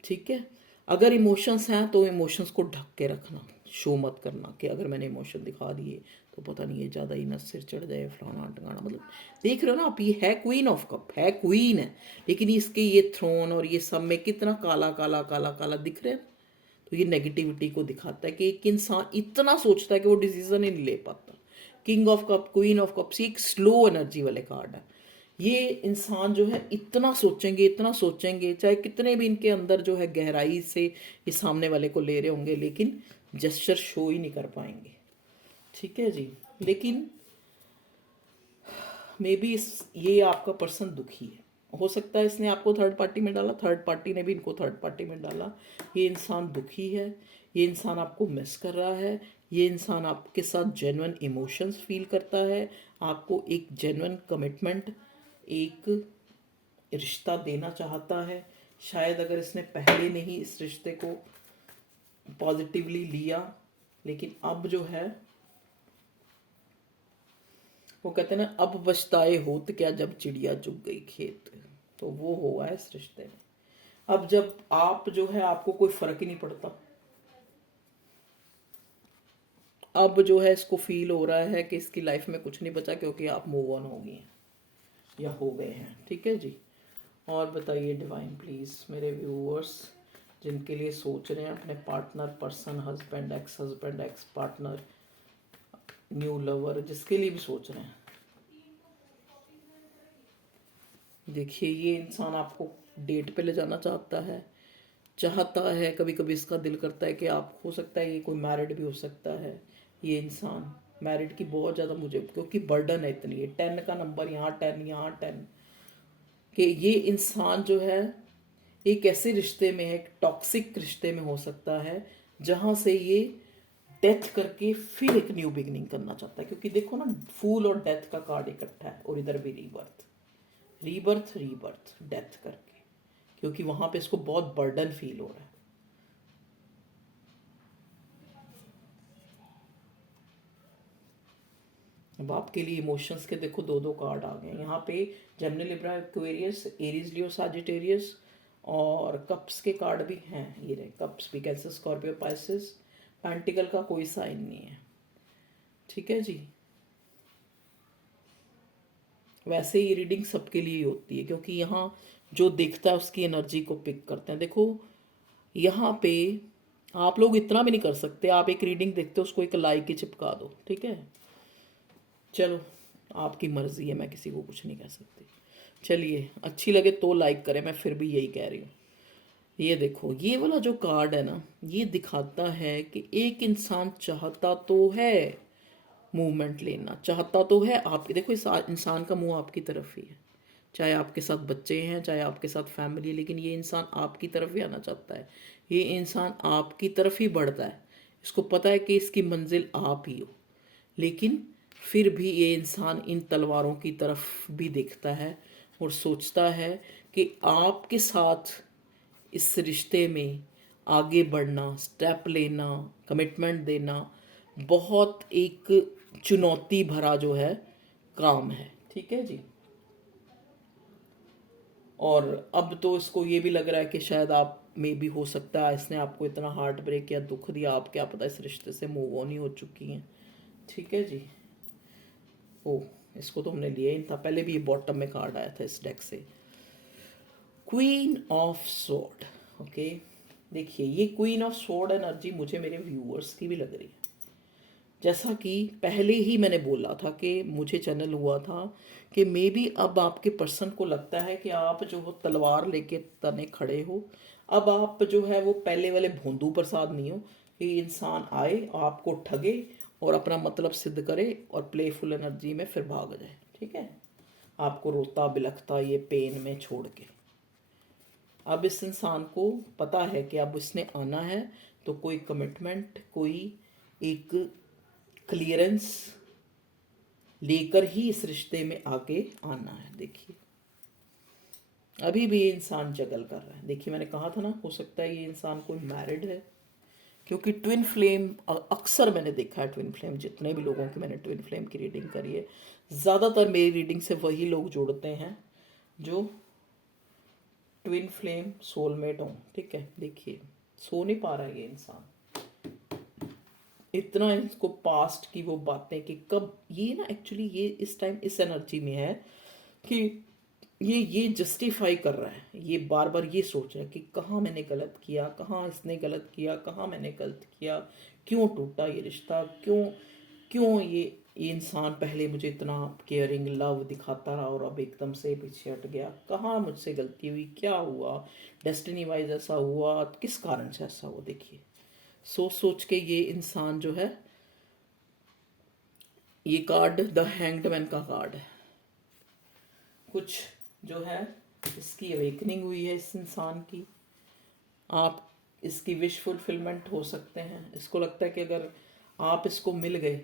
ठीक है। अगर इमोशंस हैं तो इमोशंस को ढक के रखना, शो मत करना कि अगर मैंने इमोशन दिखा दिए तो पता नहीं ये ज़्यादा ही ना सिर चढ़ जाए, फलाना टंगाना, मतलब देख रहे हो ना आप, ये है क्वीन ऑफ कप, है क्वीन है, लेकिन इसके ये थ्रोन और ये सब में कितना काला काला काला काला दिख रहे हैं। तो ये नेगेटिविटी को दिखाता है कि एक इंसान इतना सोचता है कि वो डिसीजन ही नहीं ले पाता। King of cup, queen of cups, एक स्लो एनर्जी वाले कार्ड है। ये इंसान जो है इतना सोचेंगे, इतना सोचेंगे, चाहे कितने भी इनके अंदर जो है गहराई से ये सामने वाले को ले रहे होंगे, लेकिन जेस्चर शो ही नहीं कर पाएंगे, ठीक है जी। लेकिन मे बी इस, ये आपका पर्सन दुखी है, हो सकता है इसने आपको थर्ड पार्टी में डाला, थर्ड पार्टी ने भी इनको थर्ड पार्टी में डाला। ये इंसान दुखी है, ये इंसान आपको मिस कर रहा है, ये इंसान आपके साथ जेन्युइन इमोशंस फील करता है, आपको एक जेन्युइन कमिटमेंट, एक रिश्ता देना चाहता है। शायद अगर इसने पहले नहीं इस रिश्ते को पॉजिटिवली लिया, लेकिन अब जो है वो कहते हैं ना, अब पछताए होत क्या जब चिड़िया चुग गई खेत, तो वो हुआ है इस रिश्ते में। अब जब आप जो है, आपको कोई फर्क ही नहीं पड़ता, अब जो है इसको फील हो रहा है कि इसकी लाइफ में कुछ नहीं बचा, क्योंकि आप मूव ऑन हो गई हैं या हो गए हैं, ठीक है जी। और बताइए डिवाइन प्लीज़, मेरे व्यूअर्स जिनके लिए सोच रहे हैं अपने partner, person, husband, ex partner, new lover, जिसके लिए भी सोच रहे हैं, देखिए ये इंसान आपको डेट पे ले जाना चाहता है। कभी कभी इसका दिल करता है कि आप, हो सकता है ये कोई मैरिड भी हो सकता है ये इंसान। मैरिड की बहुत ज़्यादा मुझे, क्योंकि बर्डन है इतनी है, 10 का नंबर, यहाँ 10 यहाँ 10, कि ये इंसान जो है एक ऐसे रिश्ते में है, एक टॉक्सिक रिश्ते में हो सकता है जहाँ से ये डेथ करके फिर एक न्यू बिगनिंग करना चाहता है। क्योंकि देखो ना, फूल और डेथ का कार्ड इकट्ठा है, और इधर भी रीबर्थ, रीबर्थ रीबर्थ, डेथ करके, क्योंकि वहां पे इसको बहुत बर्डन फील हो रहा है। अब आपके लिए इमोशंस के देखो दो दो कार्ड आ गए यहाँ पे, जेमिनी, लिब्रा, एक्वेरियस, एरीज, लियो, साजिटेरियस, और कप्स के कार्ड भी हैं, ये रहे कप्स भी, कैंसर, स्कॉर्पियो, पाइसिस। पेंटिकल का कोई साइन नहीं है, ठीक है जी। वैसे ये रीडिंग सबके लिए ही होती है, क्योंकि यहाँ जो दिखता है उसकी एनर्जी को पिक करते हैं। देखो यहाँ पे आप लोग इतना भी नहीं कर सकते, आप एक रीडिंग देखते हो उसको एक लाइक ही चिपका दो, ठीक है। चलो आपकी मर्जी है, मैं किसी को कुछ नहीं कह सकती। चलिए, अच्छी लगे तो लाइक करें, मैं फिर भी यही कह रही हूँ। ये देखो, ये वाला जो कार्ड है ना, ये दिखाता है कि एक इंसान चाहता तो है मूवमेंट लेना, चाहता तो है आपके, देखो इस इंसान का मुंह आपकी तरफ ही है, चाहे आपके साथ बच्चे हैं, चाहे आपके साथ फैमिली है, लेकिन ये इंसान आपकी तरफ ही आना चाहता है। ये इंसान आपकी तरफ ही बढ़ता है, इसको पता है कि इसकी मंजिल आप ही हो, लेकिन फिर भी ये इंसान इन तलवारों की तरफ भी देखता है और सोचता है कि आपके साथ इस रिश्ते में आगे बढ़ना, स्टेप लेना, कमिटमेंट देना बहुत एक चुनौती भरा जो है काम है, ठीक है जी। और अब तो इसको ये भी लग रहा है कि शायद आप में भी हो सकता है इसने आपको इतना हार्ट ब्रेक या दुख दिया, आप क्या पता इस रिश्ते से मूव ऑन ही हो चुकी हैं, ठीक है जी। ओ, इसको तो हमने लिया ही था, पहले भी ये बॉटम में कार्ड आया था इस डेक से, क्वीन ऑफ स्वॉर्ड। ओके, देखिए ये क्वीन ऑफ स्वॉर्ड एनर्जी मुझे मेरे व्यूअर्स की भी लग रही है। जैसा कि पहले ही मैंने बोला था कि मुझे चैनल हुआ था कि मे बी अब आपके पर्सन को लगता है कि आप जो हो तलवार लेके तने खड़े हो, अब आप जो है वो पहले वाले भोंदू प्रसाद नहीं हो कि इंसान आए आपको ठगे और अपना मतलब सिद्ध करे और प्लेफुल एनर्जी में फिर भाग जाए, ठीक है, आपको रोता बिलखता ये पेन में छोड़ के। अब इस इंसान को पता है कि अब इसने आना है तो कोई कमिटमेंट, कोई एक क्लियरेंस लेकर ही इस रिश्ते में आगे आना है। देखिए अभी भी ये इंसान जगल कर रहा है। देखिए मैंने कहा था ना, हो सकता है ये इंसान कोई मैरिड है, क्योंकि ट्विन फ्लेम अक्सर मैंने देखा है, ट्विन फ्लेम जितने भी लोगों की मैंने ट्विन फ्लेम की रीडिंग करी है, ज़्यादातर मेरी रीडिंग से वही लोग जुड़ते हैं जो ट्विन फ्लेम सोलमेट हों, ठीक है। देखिए सो नहीं पा रहा है ये इंसान, इतना इसको पास्ट की वो बातें कि कब ये ना, एक्चुअली ये इस टाइम इस एनर्जी में है कि ये जस्टिफाई कर रहा है, ये बार बार ये सोच रहा है कि कहाँ मैंने गलत किया, कहाँ इसने गलत किया, कहाँ मैंने गलत किया, क्यों टूटा ये रिश्ता, क्यों क्यों ये इंसान पहले मुझे इतना केयरिंग लव दिखाता रहा और अब एकदम से पीछे हट गया, कहाँ मुझसे गलती हुई, क्या हुआ, डेस्टिनी वाइज ऐसा हुआ, किस कारण से ऐसा हुआ। देखिए सोच सोच के ये इंसान जो है, ये कार्ड द हैंग्ड मैन का कार्ड है, कुछ जो है इसकी अवेकनिंग हुई है इस इंसान की, आप इसकी विश फुलफिलमेंट हो सकते हैं। इसको लगता है कि अगर आप इसको मिल गए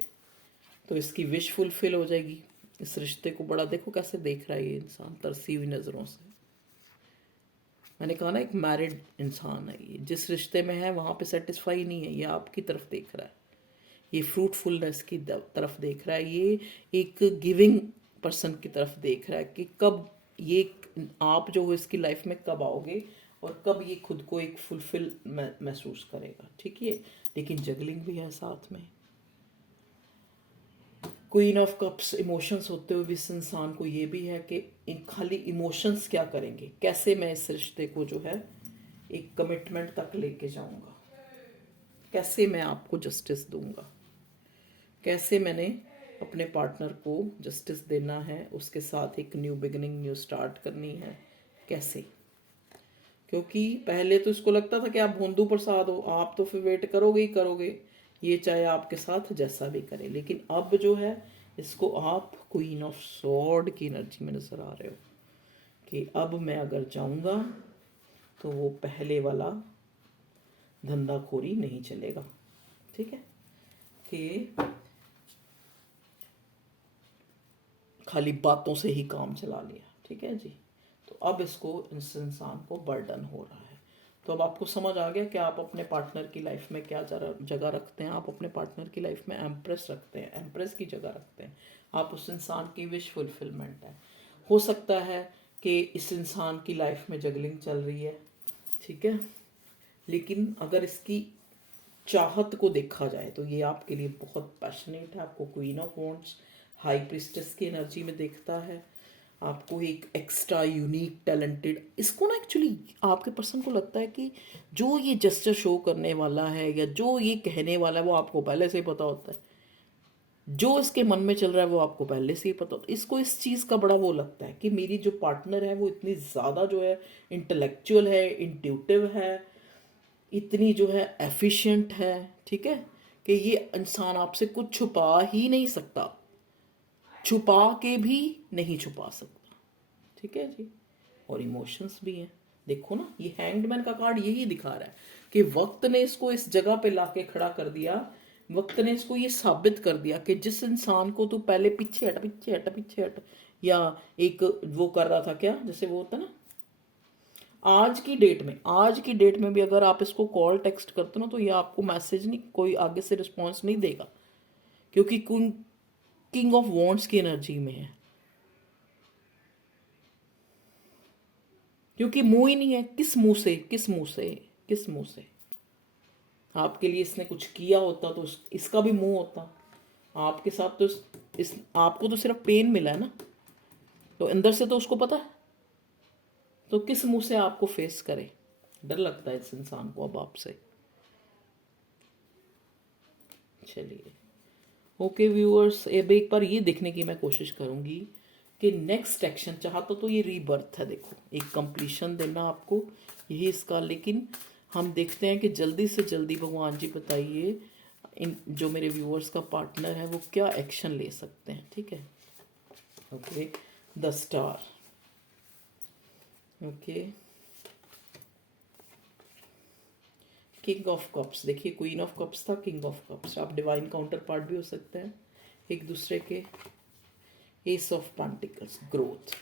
तो इसकी विश फुलफिल हो जाएगी। इस रिश्ते को बड़ा, देखो कैसे देख रहा है ये इंसान तरसी हुई नज़रों से। मैंने कहा ना एक मैरिड इंसान है ये, जिस रिश्ते में है वहाँ पे सेटिस्फाई नहीं है, ये आपकी तरफ देख रहा है, ये फ्रूटफुलनेस की तरफ देख रहा है, ये एक गिविंग पर्सन की तरफ देख रहा है कि कब ये आप जो हो इसकी लाइफ में कब आओगे और कब ये खुद को एक फुलफिल महसूस करेगा, ठीक है। लेकिन जगलिंग भी है साथ में। क्वीन ऑफ कप्स, इमोशंस होते हुए भी इस इंसान को ये भी है कि खाली इमोशंस क्या करेंगे, कैसे मैं इस रिश्ते को जो है एक कमिटमेंट तक लेके जाऊंगा, कैसे मैं आपको जस्टिस दूंगा, कैसे मैंने अपने पार्टनर को जस्टिस देना है, उसके साथ एक न्यू बिगिनिंग, न्यू स्टार्ट करनी है। कैसे? क्योंकि पहले तो इसको लगता था कि आप भोंदू प्रसाद हो, आप तो फिर वेट करोगे ही करोगे, ये चाहे आपके साथ जैसा भी करे। लेकिन अब जो है इसको आप क्वीन ऑफ स्वॉर्ड की एनर्जी में नजर आ रहे हो कि अब मैं अगर जाऊंगा तो वो पहले वाला धंधाखोरी नहीं चलेगा। ठीक है, कि खाली बातों से ही काम चला लिया। ठीक है जी, तो अब इसको इस इंसान को बर्डन हो रहा है। तो अब आपको समझ आ गया कि आप अपने पार्टनर की लाइफ में क्या जगह रखते हैं। आप अपने पार्टनर की लाइफ में एम्प्रेस रखते हैं, एम्प्रेस की जगह रखते हैं। आप उस इंसान की विश फुलफिलमेंट है। हो सकता है कि इस इंसान की लाइफ में जगलिंग चल रही है, ठीक है, लेकिन अगर इसकी चाहत को देखा जाए तो ये आपके लिए बहुत पैशनेट है। आपको queen of wands, high priestess की एनर्जी में देखता है। आपको एक एक्स्ट्रा यूनिक टैलेंटेड, इसको ना एक्चुअली आपके पर्सन को लगता है कि जो ये जेस्चर शो करने वाला है या जो ये कहने वाला है वो आपको पहले से ही पता होता है। जो इसके मन में चल रहा है वो आपको पहले से ही पता होता है। इसको इस चीज़ का बड़ा वो लगता है कि मेरी जो पार्टनर है वो इतनी ज़्यादा जो है इंटेलेक्चुअल है, इंट्यूटिव है, इतनी जो है एफिशिएंट है, ठीक है, कि ये इंसान आपसे कुछ छुपा ही नहीं सकता, छुपा के भी नहीं छुपा सकता। ठीक है जी, और इमोशंस भी हैं। देखो ना, ये हैंग्ड मैन का कार्ड यही दिखा रहा है कि वक्त ने इसको इस जगह पे लाके खड़ा कर दिया। वक्त ने इसको ये साबित कर दिया कि जिस इंसान को तू पहले पीछे हट पीछे हट पीछे हट, या एक वो कर रहा था क्या, जैसे वो होता ना, आज की डेट में भी अगर आप इसको कॉल टेक्स्ट करते हो ना तो ये आपको मैसेज नहीं, कोई आगे से रिस्पॉन्स नहीं देगा, क्योंकि किंग ऑफ वॉन्ड्स की एनर्जी में है। क्योंकि मुंह ही नहीं है, किस मुंह से, किस मुंह से, किस मुंह से आपके लिए इसने कुछ किया होता तो इसका भी मुंह होता आपके साथ। तो इस आपको तो सिर्फ पेन मिला है ना, तो अंदर से तो उसको पता है, तो किस मुंह से आपको फेस करे। डर लगता है इस इंसान को अब आपसे। चलिए, ओके व्यूअर्स, अब एक बार ये देखने की मैं कोशिश करूंगी कि नेक्स्ट एक्शन चाहता तो ये रीबर्थ है। देखो, एक कंप्लीशन देना आपको, यही इसका। लेकिन हम देखते हैं कि जल्दी से जल्दी भगवान जी बताइए इन जो मेरे व्यूअर्स का पार्टनर है वो क्या एक्शन ले सकते हैं। ठीक है, okay, the star, okay, king of cups. देखिए, क्वीन ऑफ कप्स था, किंग ऑफ कप्स, आप डिवाइन काउंटर पार्ट भी हो सकते हैं एक दूसरे के। S of pentacles, growth.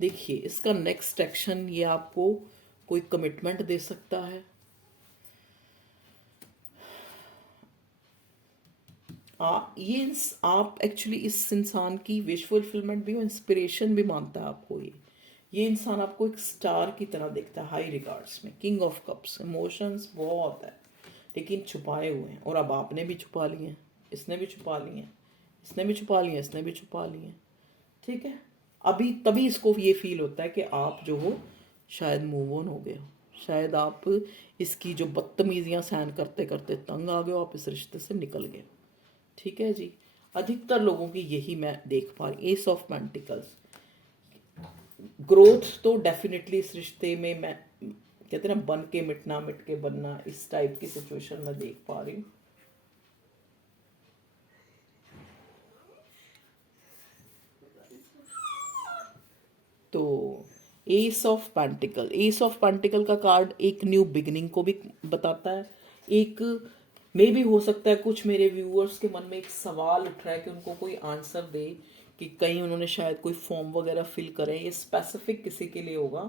देखिए, इसका नेक्स्ट एक्शन ये आपको कोई कमिटमेंट दे सकता है। आप एक्चुअली इस इंसान की विश फुलफिलमेंट भी हो, इंस्पिरेशन भी मानता है आपको। ये इंसान आपको एक स्टार की तरह देखता है, हाई रिगार्ड्स में। किंग ऑफ कप्स, इमोशंस बहुत है लेकिन छुपाए हुए हैं, और अब आपने भी छुपा लिए हैं, इसने भी छुपा लिए हैं, इसने भी छुपा लिए हैं, इसने भी छुपा लिए हैं। ठीक है, अभी तभी इसको ये फील होता है कि आप जो हो शायद मूव ऑन हो गए हो, शायद आप इसकी जो बदतमीजियां सहन करते करते तंग आ गए हो, आप इस रिश्ते से निकल गए। ठीक है जी, अधिकतर लोगों की यही मैं देख पा रही। एस ऑफ पेंटिकल्स, ग्रोथ तो डेफिनेटली इस रिश्ते में, मैं कहते हैं ना, बन के मिटना मिट के बनना, इस टाइप की सिचुएशन में देख पा रही हूँ। तो S of pentacle, S of pentacle का कार्ड एक न्यू बिगिनिंग को भी बताता है। एक मे भी हो सकता है कुछ मेरे व्यूअर्स के मन में एक सवाल उठ रहा है कि उनको कोई आंसर दे, कि कहीं उन्होंने शायद कोई फॉर्म वगैरह फिल करें। ये स्पेसिफिक किसी के लिए होगा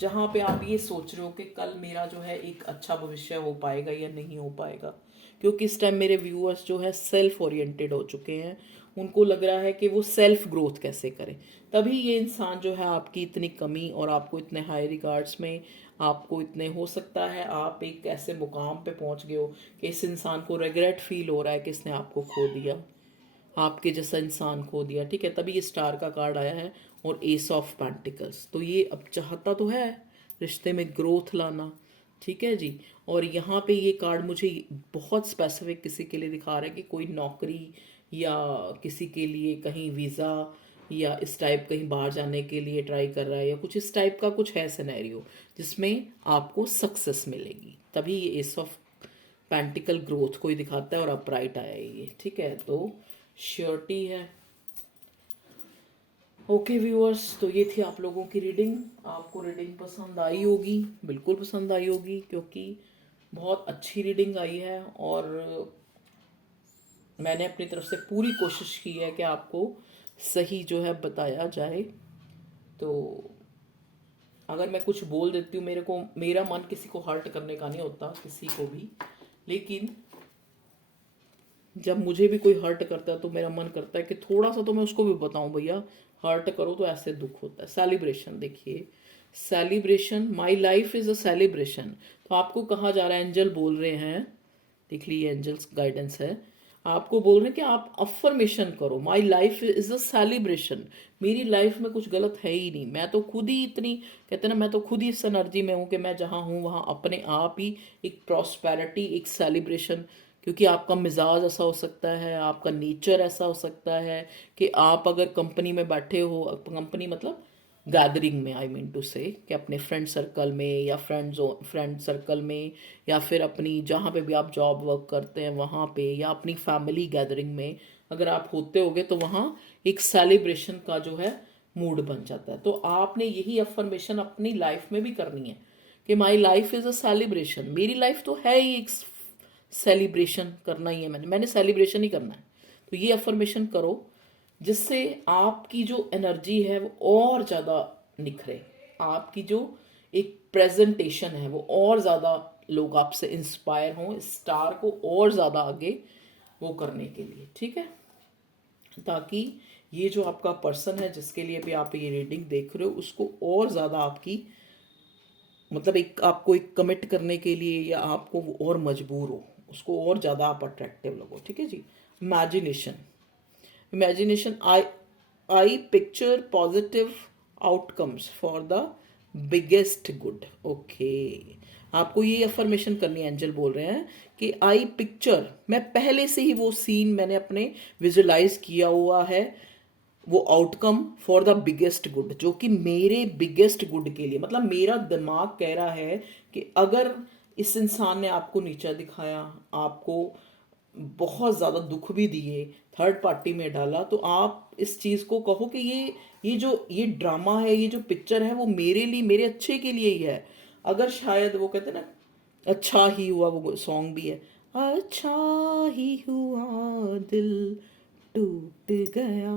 जहाँ पे आप ये सोच रहे हो कि कल मेरा जो है एक अच्छा भविष्य हो पाएगा या नहीं हो पाएगा। क्योंकि इस टाइम मेरे व्यूअर्स जो है सेल्फ ओरिएंटेड हो चुके हैं, उनको लग रहा है कि वो सेल्फ ग्रोथ कैसे करें। तभी ये इंसान जो है आपकी इतनी कमी और आपको इतने हाई रिगार्ड्स में, आपको इतने, हो सकता है आप एक ऐसे मुकाम पे पहुंच गए हो कि इस इंसान को रिग्रेट फील हो रहा है कि इसने आपको खो दिया, आपके जैसा इंसान खो दिया। ठीक है, तभी ये स्टार का कार्ड आया है और एस ऑफ पेंटिकल्स। तो ये अब चाहता तो है रिश्ते में ग्रोथ लाना। ठीक है जी, और यहाँ पे ये कार्ड मुझे बहुत स्पेसिफिक किसी के लिए दिखा रहा है कि कोई नौकरी या किसी के लिए कहीं वीज़ा या इस टाइप कहीं बाहर जाने के लिए ट्राई कर रहा है, या कुछ इस टाइप का कुछ है सिनेरियो जिसमें आपको सक्सेस मिलेगी, तभी ये एस ऑफ पेंटिकल ग्रोथ को ही दिखाता है और अपराइट आया है ये। ठीक है, तो श्योरिटी है। ओके व्यूअर्स, तो ये थी आप लोगों की रीडिंग। आपको रीडिंग पसंद आई होगी, बिल्कुल पसंद आई होगी, क्योंकि बहुत अच्छी रीडिंग आई है और मैंने अपनी तरफ से पूरी कोशिश की है कि आपको सही जो है बताया जाए। तो अगर मैं कुछ बोल देती हूँ, मेरा मन किसी को हर्ट करने का नहीं होता, किसी को भी, लेकिन जब मुझे भी कोई हर्ट करता है तो मेरा मन करता है कि थोड़ा सा तो मैं उसको भी बताऊं, भैया हर्ट करो तो ऐसे दुख होता है। सेलिब्रेशन देखिए, celebration, my life is a celebration. तो आपको कहा जा रहा है, एंजल बोल रहे हैं, देख लीजिए एंजल्स गाइडेंस है, आपको बोल रहे हैं कि आप अफर्मेशन करो, my life is a celebration. मेरी लाइफ में कुछ गलत है ही नहीं, मैं तो खुद ही इतनी, कहते हैं ना, मैं तो खुद ही इस एनर्जी में हूँ कि मैं जहाँ हूँ वहाँ अपने आप ही एक प्रॉस्पेरिटी, एक सेलिब्रेशन, क्योंकि आपका मिजाज ऐसा हो सकता है, आपका नेचर ऐसा हो सकता है कि आप अगर कंपनी में बैठे हो, कंपनी मतलब गैदरिंग में, आई मीन टू से, कि अपने फ्रेंड सर्कल में या फ्रेंड सर्कल में, या फिर अपनी जहाँ पे भी आप जॉब वर्क करते हैं वहाँ पे, या अपनी फैमिली गैदरिंग में अगर आप होते होगे तो वहाँ एक सेलिब्रेशन का जो है मूड बन जाता है। तो आपने यही अफर्मेशन अपनी लाइफ में भी करनी है कि my life is a celebration. मेरी लाइफ तो है ही एक सेलिब्रेशन, करना ही है, मैंने सेलिब्रेशन ही करना है। तो ये अफर्मेशन करो जिससे आपकी जो एनर्जी है वो और ज़्यादा निखरे, आपकी जो एक प्रेजेंटेशन है वो और ज़्यादा लोग आपसे इंस्पायर हों, स्टार को और ज़्यादा आगे वो करने के लिए। ठीक है, ताकि ये जो आपका पर्सन है जिसके लिए भी आप ये रीडिंग देख रहे हो उसको और ज़्यादा आपकी, मतलब एक आपको एक कमिट करने के लिए, या आपको वो और मजबूर हो, उसको और ज़्यादा आप अट्रैक्टिव लगो। ठीक है जी। Imagination, imagination, I picture positive outcomes for the biggest good। Okay, आपको ये अफर्मेशन करनी है, एंजल बोल रहे हैं कि आई पिक्चर, मैं पहले से ही वो सीन मैंने अपने विजुलाइज किया हुआ है, वो outcome for the biggest good, जो कि मेरे बिगेस्ट गुड के लिए, मतलब मेरा दिमाग कह रहा है कि अगर इस इंसान ने आपको नीचा दिखाया, आपको बहुत ज़्यादा दुख भी दिए, थर्ड पार्टी में डाला, तो आप इस चीज़ को कहो कि ये ड्रामा है, ये जो पिक्चर है वो मेरे लिए, मेरे अच्छे के लिए ही है। अगर शायद वो कहते हैं ना, अच्छा ही हुआ, वो सॉन्ग भी है, अच्छा ही हुआ दिल टूट गया,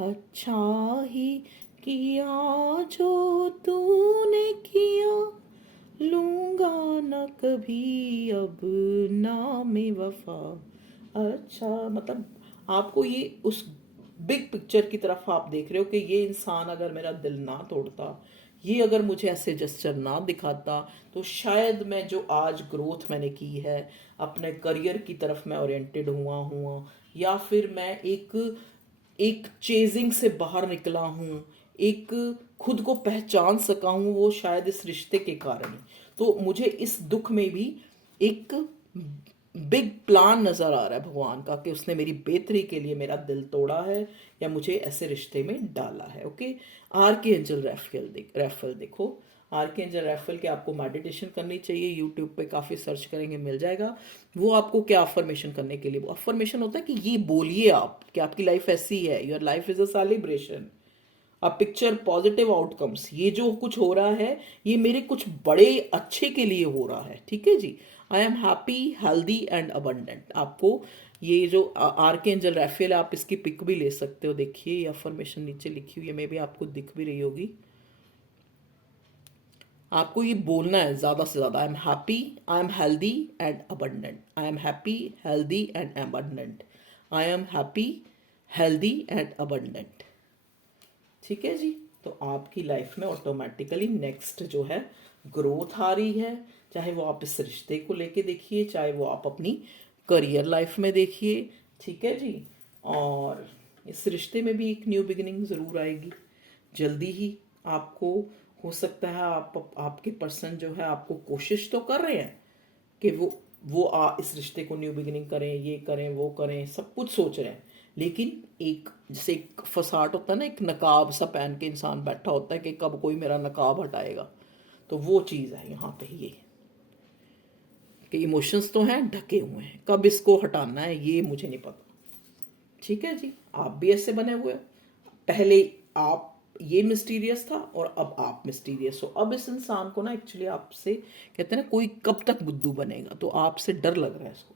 अच्छा ही किया जो तूने किया, लूंगा न कभी अब नाम वफा। अच्छा, मतलब आपको ये उस बिग पिक्चर की तरफ आप देख रहे हो कि ये इंसान अगर मेरा दिल ना तोड़ता, ये अगर मुझे ऐसे जेस्चर ना दिखाता, तो शायद मैं जो आज ग्रोथ मैंने की है, अपने करियर की तरफ मैं ओरिएंटेड हुआ, या फिर मैं एक एक चेजिंग से बाहर निकला हूँ, एक खुद को पहचान सका हूँ, वो शायद इस रिश्ते के कारण ही। तो मुझे इस दुख में भी एक बिग प्लान नजर आ रहा है भगवान का, कि उसने मेरी बेहतरी के लिए मेरा दिल तोड़ा है या मुझे ऐसे रिश्ते में डाला है। ओके, आर के एंजल रैफल देखो, आर के एंजल रैफल के आपको मेडिटेशन करनी चाहिए, यूट्यूब पे काफ़ी सर्च करेंगे मिल जाएगा। वो आपको क्या अफर्मेशन करने के लिए, वो अफर्मेशन होता है कि ये बोलिए आप कि आपकी लाइफ ऐसी है, your life is a celebration, a picture positive outcomes, ये जो कुछ हो रहा है ये मेरे कुछ बड़े अच्छे के लिए हो रहा है। ठीक है जी। I am happy, healthy and abundant. आपको ये जो आर के एंजल रैफेल, आप इसकी पिक भी ले सकते हो, देखिए ये अफर्मेशन नीचे लिखी हुई है, मे भी आपको दिख भी रही होगी। आपको ये बोलना है ज़्यादा से ज़्यादा, आई am happy, I am healthy and abundant, I am happy, healthy and abundant, I am happy, healthy and abundant. ठीक है जी। तो आपकी लाइफ में ऑटोमेटिकली नेक्स्ट जो है ग्रोथ आ रही है, चाहे वो आप इस रिश्ते को लेके देखिए, चाहे वो आप अपनी करियर लाइफ में देखिए। ठीक है जी। और इस रिश्ते में भी एक न्यू बिगिनिंग ज़रूर आएगी जल्दी ही। आपको हो सकता है आपके पर्सन जो है आपको कोशिश तो कर रहे हैं कि इस रिश्ते को न्यू बिगिनिंग करें, ये करें, वो करें, सब कुछ सोच रहे हैं, लेकिन एक जैसे एक फसाट होता है ना, एक नकाब सा पहन के इंसान बैठा होता है कि कब कोई मेरा नकाब हटाएगा, तो वो चीज़ है यहाँ पे ये, कि इमोशंस तो हैं, ढके हुए हैं, कब इसको हटाना है ये मुझे नहीं पता। ठीक है जी, आप भी ऐसे बने हुए हो, पहले आप ये मिस्टीरियस था और अब आप मिस्टीरियस हो। अब इस इंसान को ना एक्चुअली आपसे कहते हैं ना, कोई कब तक बुद्धू बनेगा, तो आपसे डर लग रहा है इसको।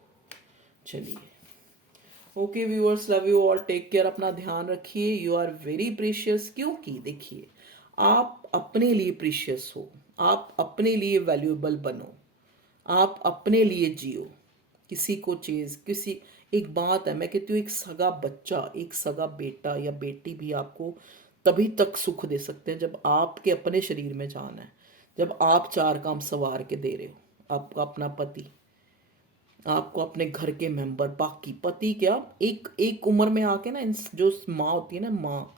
चलिए, okay viewers, love you all, take care, अपना ध्यान रखिए, यू आर वेरी प्रीशियस। क्योंकि देखिए, आप अपने लिए प्रीशियस हो, आप अपने लिए वैल्यूएबल बनो, आप अपने लिए जियो, किसी को चीज किसी, एक बात है मैं कहती हूँ, एक सगा बच्चा, एक सगा बेटा या बेटी भी आपको तभी तक सुख दे सकते हैं जब आपके अपने शरीर में जान है, जब आप चार काम सवार के दे रहे हो, आपका अपना पति, आपको अपने घर के मेंबर, बाकी पति क्या, एक एक उम्र में आके ना जो माँ होती है ना, माँ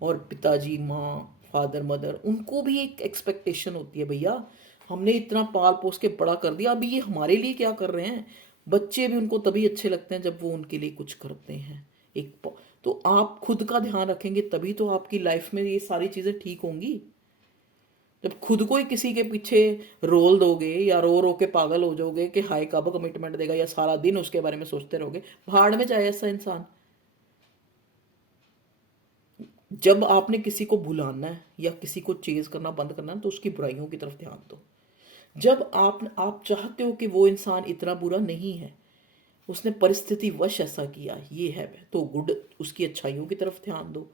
और पिताजी, माँ, फादर मदर, उनको भी एक एक्सपेक्टेशन होती है, भैया हमने इतना पाल पोस के बड़ा कर दिया, अभी ये हमारे लिए क्या कर रहे हैं। बच्चे भी उनको तभी अच्छे लगते हैं जब वो उनके लिए कुछ करते हैं। तो आप खुद का ध्यान रखेंगे तभी तो आपकी लाइफ में ये सारी चीज़ें ठीक होंगी। जब खुद को ही किसी के पीछे रोल दोगे या रो रो के पागल हो जाओगे कि हाय कब कमिटमेंट देगा, या सारा दिन उसके बारे में सोचते रहोगे, भाड़ में जाए ऐसा इंसान। जब आपने किसी को भुलाना है या किसी को चेज करना बंद करना है, तो उसकी बुराइयों की तरफ ध्यान दो। जब आप चाहते हो कि वो इंसान इतना बुरा नहीं है, उसने परिस्थिति वश ऐसा किया, ये है वह, तो गुड, उसकी अच्छाइयों की तरफ ध्यान दो।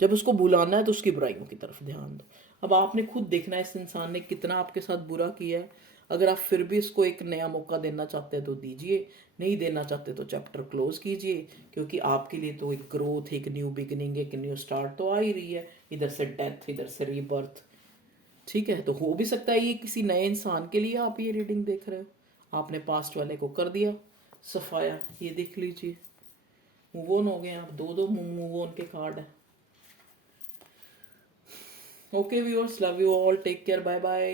जब उसको भुलाना है तो उसकी बुराइयों की तरफ ध्यान दो। अब आपने खुद देखना है इस इंसान ने कितना आपके साथ बुरा किया है। अगर आप फिर भी इसको एक नया मौका देना चाहते हैं तो दीजिए, नहीं देना चाहते तो चैप्टर क्लोज कीजिए, क्योंकि आपके लिए तो एक ग्रोथ, एक न्यू बिगिनिंग, एक न्यू स्टार्ट तो आ ही रही है, इधर से डेथ, इधर से रीबर्थ। ठीक है, तो हो भी सकता है ये किसी नए इंसान के लिए आप ये रीडिंग देख रहे हो, आपने पास्ट वाले को कर दिया सफाया, ये देख लीजिए, मूव ऑन हो गए आप, दो दो मूव ऑन के कार्ड है। Okay viewers, love you all, take care, bye bye.